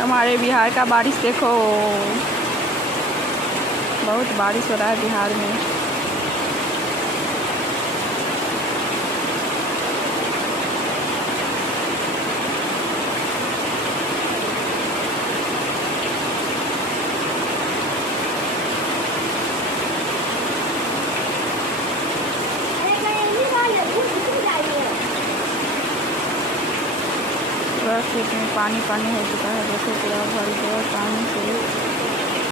हमारे बिहार का बारिश देखो, बहुत बारिश हो रहा है बिहार में। पूरा खेत में पानी पानी हो चुका है, देखो पूरा भर गया पानी से।